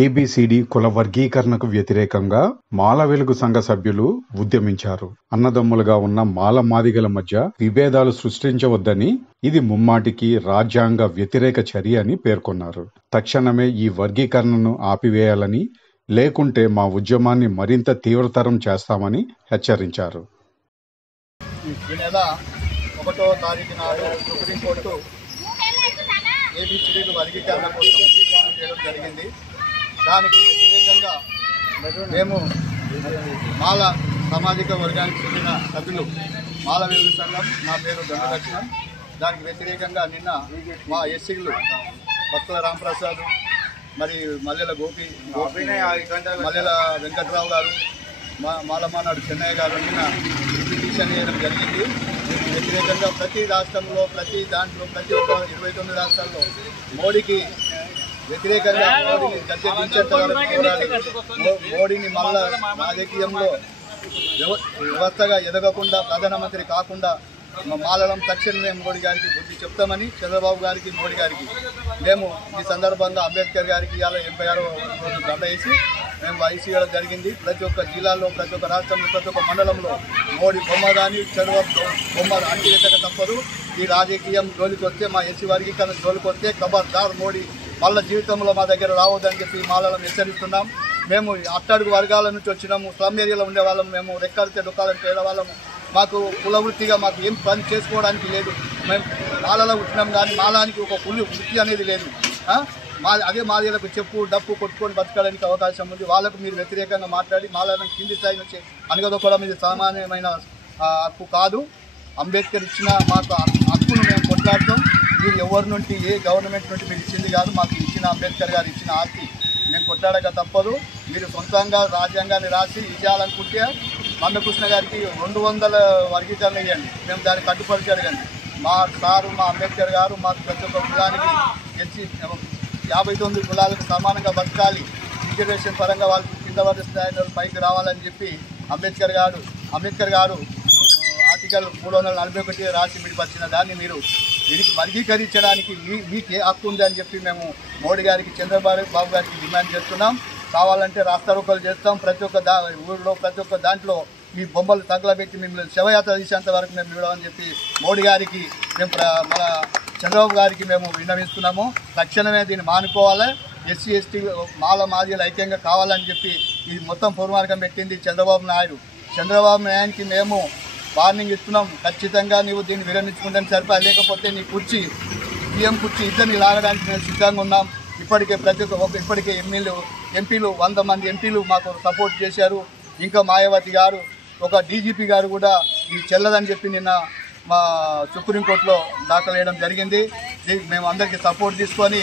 ABCD కుల వర్గీకరణకు వ్యతిరేకంగా మాల వెలుగు సంఘ సభ్యులు ఉద్యమించారు. అన్నదమ్ములుగా ఉన్న మాల మాదిగల మధ్య విభేదాలు సృష్టించవద్దని, ఇది ముమ్మాటికి రాజ్యాంగ వ్యతిరేక చర్య అని పేర్కొన్నారు. తక్షణమే ఈ వర్గీకరణను ఆపివేయాలని, లేకుంటే మా ఉద్యమాన్ని మరింత తీవ్రతరం చేస్తామని హెచ్చరించారు. ఈ నెల 1వ తారీఖు నాడు సుప్రీంకోర్టు ఏబీసీడీలు వర్గీకరణ కోసం తీర్మానం చేయడం జరిగింది. దానికి వ్యతిరేకంగా మేము మాల సామాజిక వర్గానికి చెందిన సభ్యులు మాల వెలుగు సంఘం, నా పేరు గంగలక్ష్మణ్, దానికి వ్యతిరేకంగా నిన్న మా ఎస్సీలు భక్తుల రాంప్రసాద్, మరి మల్లెల గోపి, మల్లెల వెంకట్రావు గారు, మాలమానాడు చెన్నయ్య గారు నిన్న పిటిషన్ చేయడం జరిగింది. దీనికి వ్యతిరేకంగా ప్రతి రాష్ట్రంలో, ప్రతి దాంట్లో, ప్రతి ఒక్క 29 రాష్ట్రాల్లో మోడీకి వ్యతిరేకంగా మోడీని గద్దెదించేంత వరకు పోరాడి మోడీని మళ్ళా రాజకీయంలో వ్యవస్థగా ఎదగకుండా, ప్రధానమంత్రి కాకుండా మాలడం తక్షణమే మోడీ గారికి బుద్ధి చెప్తామని చంద్రబాబు గారికి, మోడీ గారికి మేము ఈ సందర్భంగా అంబేద్కర్ గారికి ఇవాళ 86వ రోజు దండ వేసి మేము ఐసీయడం జరిగింది. ప్రతి ఒక్క జిల్లాలో, ప్రతి ఒక్క రాష్ట్రంలో, ప్రతి ఒక్క మండలంలో మోడీ బొమ్మ కానీ చంద్రబాబు బొమ్మ అంటివేతక తప్పదు. ఈ రాజకీయం జోలికి వస్తే, మా ఎస్సీ వర్గీకరణ జోలికి వస్తే ఖబర్దార్ మోడీ మళ్ళీ జీవితంలో మా దగ్గర రావద్దని చెప్పి మాలను హెచ్చరిస్తున్నాం. మేము అట్టడుగు వర్గాల నుంచి వచ్చినాము, స్లమ్ ఏరియాలో ఉండే వాళ్ళము, మేము రెక్కలితే డొక్కాలని పేదవాళ్ళము, మాకు కులవృత్తిగా మాకు ఏం పని చేసుకోవడానికి లేదు. మేము మాలలో ఉంటున్నాం కానీ మాలానికి ఒక వృత్తి అనేది లేదు. అదే మాదిలకు చెప్పు డప్పు కొట్టుకొని బతకడానికి అవకాశం ఉంది. వాళ్ళకు మీరు వ్యతిరేకంగా మాట్లాడి మాలను కింది స్థాయి నుంచి అనగదొక్కడం ఇది సామాన్యమైన హక్కు కాదు. అంబేద్కర్ ఇచ్చిన మాకు హక్కును మేము కొట్లాడతాం. మీరు ఎవరి నుండి, ఏ గవర్నమెంట్ నుండి మీరు ఇచ్చింది కాదు, మాకు ఇచ్చిన అంబేద్కర్ గారు ఇచ్చిన ఆస్తి మేము కొట్లాడక తప్పదు. మీరు సొంతంగా రాజ్యాంగాన్ని రాసి ఇచ్చేయాలనుకుంటే మందకృష్ణ గారికి 200 వర్గీకరణ ఇవ్వండి, మేము దాన్ని కట్టుబడి జరగండి. మా సారు, మా అంబేద్కర్ గారు మాకు ప్రతి ఒక్క కులానికి గెలిచి 59 కులాలకు సమానంగా బతకాలి, రిజర్వేషన్ పరంగా వాళ్ళకి కింద వర్గ స్థాయిలో పైకి రావాలని చెప్పి అంబేద్కర్ గారు ఆర్టికల్ 341 రాసి విడిపరిచిన దాన్ని మీరు వర్గీకరించడానికి మీకు ఏ హక్కు ఉంది అని చెప్పి మేము మోడీ గారికి, చంద్రబాబు గారికి డిమాండ్ చేస్తున్నాం. కావాలంటే రాస్తారోకలు చేస్తాం. ప్రతి ఒక్క ఊళ్ళో, ప్రతి ఒక్క దాంట్లో మీ బొమ్మలు తగలబెట్టి మిమ్మల్ని శవయాత్ర తీసేంత వరకు మేము ఇవ్వమని చెప్పి మోడీ గారికి, మేము మన చంద్రబాబు గారికి మేము విన్నవిస్తున్నాము. తక్షణమే దీన్ని మానుకోవాలి. ఎస్సీ ఎస్టీ మాల మాదిగలు ఐక్యంగా కావాలని చెప్పి ఇది మొత్తం పూర్వమార్గం పెట్టింది చంద్రబాబు నాయుడికి మేము వార్నింగ్ ఇస్తున్నాం. ఖచ్చితంగా నీవు దీన్ని విరమించుకుంటే సరిపోయి, లేకపోతే నీ సీఎం కుర్చీ ఇద్దరిని లాగడానికి మేము సిద్ధంగా ఉన్నాం. ఇప్పటికే ఎంపీలు 100 మంది ఎంపీలు మాకు సపోర్ట్ చేశారు. ఇంకా మాయావతి గారు, ఒక డీజీపీ గారు కూడా ఇది చెల్లదని చెప్పి నిన్న మా సుప్రీంకోర్టులో దాఖలు చేయడం జరిగింది. మేము అందరికీ సపోర్ట్ తీసుకొని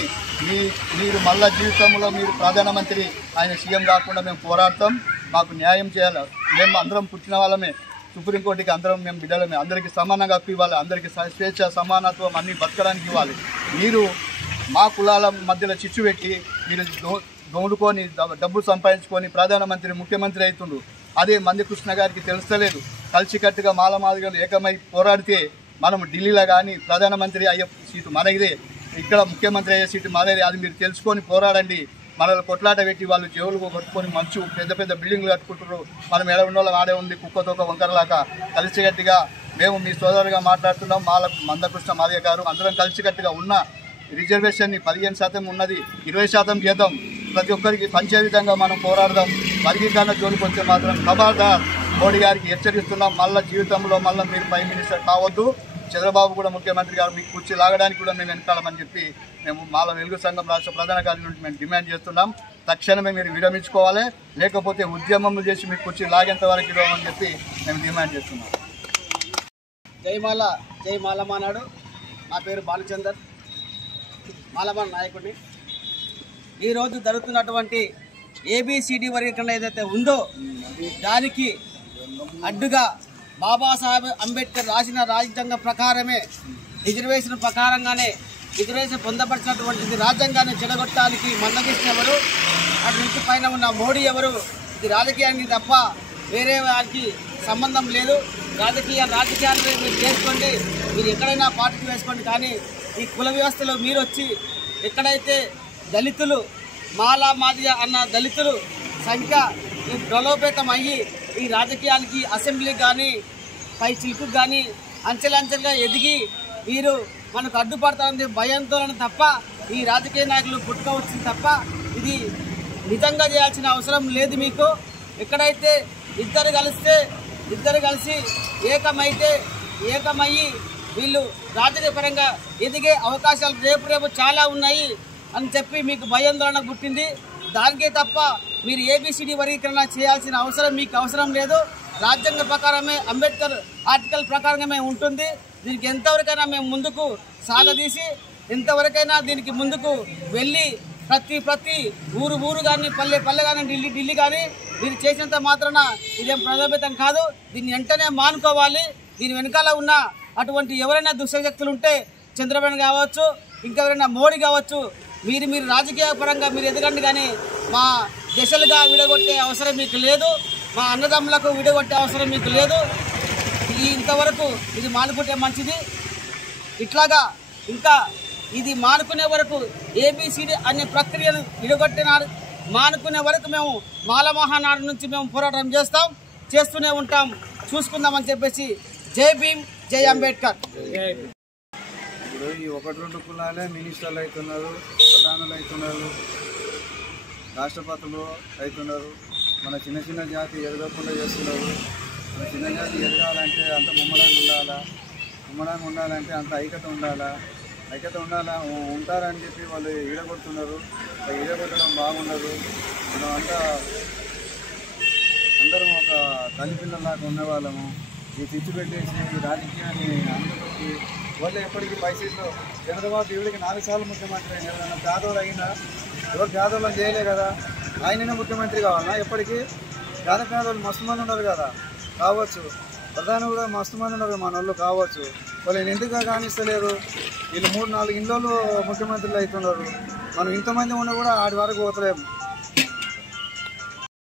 మీరు మళ్ళా జీవితంలో మీరు ప్రధానమంత్రి, ఆయన సీఎం కాకుండా మేము పోరాడతాం. మాకు న్యాయం చేయాలి. మేము అందరం పుట్టిన వాళ్ళమే, సుప్రీంకోర్టుకి అందరం మేము బిడ్డలమే. అందరికీ సమానంగా హక్కు ఇవ్వాలి, అందరికీ స్వేచ్ఛ, సమానత్వం అన్నీ బతకడానికి ఇవ్వాలి. మీరు మా కులాల మధ్యలో చిచ్చు పెట్టి మీరు దోడుకొని డబ్బు సంపాదించుకొని ప్రధానమంత్రి, ముఖ్యమంత్రి అవుతుండ్రు. అదే మందకృష్ణ గారికి తెలుస్తలేదు. కలిసికట్టుగా మాల మాదిగలు ఏకమై పోరాడితే మనం ఢిల్లీలో కానీ ప్రధానమంత్రి అయ్యే సీటు మనదే, ఇక్కడ ముఖ్యమంత్రి అయ్యే సీటు మనదే. అది మీరు తెలుసుకొని పోరాడండి. మనల్ని కొట్లాట పెట్టి వాళ్ళు జేవులు కట్టుకొని మంచు పెద్ద పెద్ద బిల్డింగ్లు కట్టుకుంటారు. మనం ఎడ ఉన్నోళ్ళం ఆడే ఉంది, కుక్కతోక వంకరలాగా. కలిసికట్టుగా మేము మీ సోదరుగా మాట్లాడుతున్నాం. మందకృష్ణ మాదిగ గారు అందరం కలిసికట్టుగా ఉన్న రిజర్వేషన్ని 15% ఉన్నది 20% చేద్దాం. ప్రతి ఒక్కరికి పంచే విధంగా మనం పోరాడదాం. వర్గీకరణ జోలికి వచ్చే మాత్రం ఖబర్దార్ మోడీ గారికి హెచ్చరిస్తున్నాం. మళ్ళీ జీవితంలో మీరు ప్రైమ్ మినిస్టర్ కావద్దు. చంద్రబాబు కూడా ముఖ్యమంత్రి గారు మీకు కుర్చీ లాగడానికి కూడా మేము వెనకాలమని చెప్పి మేము మాల వెలుగు సంఘం రాష్ట్ర ప్రధాన కార్యాలయం నుండి మేము డిమాండ్ చేస్తున్నాం. తక్షణమే మీరు విరమించుకోవాలి, లేకపోతే ఉద్యమం చేసి మీకు కుర్చీ లాగేంత వరకు ఇవ్వమని చెప్పి మేము డిమాండ్ చేస్తున్నాం. జై మాలమానాడు. నా పేరు బాలచందర్, మాలమాన నాయకుడిని. ఈరోజు జరుగుతున్నటువంటి ఏబీసీడీ వర్గీకరణ ఏదైతే ఉందో దానికి అడ్డుగా బాబాసాహెబ్ అంబేద్కర్ రాసిన రాజ్యాంగం ప్రకారమే, రిజర్వేషన్ ప్రకారంగానే రిజర్వేషన్ పొందపరిచినటువంటిది రాజ్యాంగాన్ని చెడగొట్టడానికి మందకృష్ణ ఎవరు, అటు నుంచి పైన ఉన్న మోడీ ఎవరు, ఇది రాజకీయానికి తప్ప వేరే వారికి సంబంధం లేదు. రాజకీయాన్ని మీరు చేసుకోండి, మీరు ఎక్కడైనా పార్టీకి వేసుకోండి. కానీ ఈ కుల వ్యవస్థలో మీరు వచ్చి ఎక్కడైతే దళితులు మాలా మాదిగ అన్న దళితులు సంఖ్య ఈ బలోపేతం అయ్యి ఈ రాజకీయానికి అసెంబ్లీకి కానీ పై చిలుకు కానీ అంచెలంచెలుగా ఎదిగి వీరు మనకు అడ్డుపడతారని భయంతో తప్ప ఈ రాజకీయ నాయకులు పుట్టుకోవచ్చింది తప్ప ఇది నిజంగా చేయాల్సిన అవసరం లేదు. మీకు ఎక్కడైతే ఇద్దరు కలిసి ఏకమయ్యి వీళ్ళు రాజకీయ పరంగా ఎదిగే అవకాశాలు రేపు చాలా ఉన్నాయి అని చెప్పి మీకు భయాందోళన పుట్టింది. దానికే తప్ప మీరు ఏబిసిడి వర్గీకరణ చేయాల్సిన అవసరం మీకు అవసరం లేదు. రాజ్యాంగ ప్రకారమే అంబేద్కర్ ఆర్టికల్ ప్రకారంగా ఉంటుంది. దీనికి ఎంతవరకైనా మేము ముందుకు సాగదీసి ఎంతవరకైనా దీనికి ముందుకు వెళ్ళి ప్రతి ఊరు కానీ పల్లె కానీ ఢిల్లీ కానీ మీరు చేసినంత మాత్రాన ఇదేం ప్రభావితం కాదు. దీన్ని వెంటనే మానుకోవాలి. దీని వెనకాల ఉన్న అటువంటి ఎవరైనా దుష్టశక్తులు ఉంటే చంద్రబాబు కావచ్చు, ఇంకెవరైనా మోడీ కావచ్చు, మీరు రాజకీయ పరంగా మీరు ఎదగండి, కానీ మా దశలుగా విడగొట్టే అవసరం మీకు లేదు. మా అన్నదమ్ములకు విడగొట్టే అవసరం మీకు లేదు. ఇంతవరకు ఇది మానుకుంటే మంచిది. ఇట్లాగా ఇంకా ఇది మానుకునే వరకు ఏబిసిడి అనే ప్రక్రియను విడగొట్టినారు మానుకునే వరకు మేము మాల మహానాడు నుంచి మేము పోరాటం చేస్తూనే ఉంటాం, చూసుకుందామని చెప్పేసి జై భీమ్, జై అంబేద్కర్. ఇప్పుడు ఈ 1-2 కులాలే మినిస్టర్లు అవుతున్నారు, ప్రధానులు అవుతున్నారు, రాష్ట్రపతులు అవుతున్నారు. మన చిన్న జాతి ఎదగకుండా చేస్తున్నారు. మన చిన్న జాతి ఎదగాలంటే అంత ముమ్మడంగా ఉండాలంటే అంత ఐక్యత ఉండాలా ఉంటారని చెప్పి వాళ్ళు ఈడగొడుతున్నారు. ఈడగొట్టడం బాగుండదు. మనం అందరం ఒక తల్లిపిల్లలాగా ఉండేవాళ్ళము. ఈ తెచ్చి పెట్టేసి ఈ రాజకీయాన్ని అందరికి వాళ్ళు ఎప్పటికీ పైసలు చంద్రబాబు దేవుడికి 4 సార్లు ముఖ్యమంత్రి అయినా ఎవరైనా పేదోళ్ళు అయినా ఎవరు పేదోళ్ళని చేయలే కదా, ఆయననే ముఖ్యమంత్రి కావాలన్నా? ఎప్పటికీ పేదోళ్ళు మస్తు మంది ఉన్నారు కదా, కావచ్చు. ప్రధాని కూడా మస్తు మంది ఉన్నారు మన వాళ్ళు, కావచ్చు. వాళ్ళు ఎందుకు కానిస్తలేరు? వీళ్ళు 3-4 ఇళ్ళు ముఖ్యమంత్రులు అవుతున్నారు. మనం ఇంతమంది ఉన్నా కూడా ఆడి వరకు పోతలేము.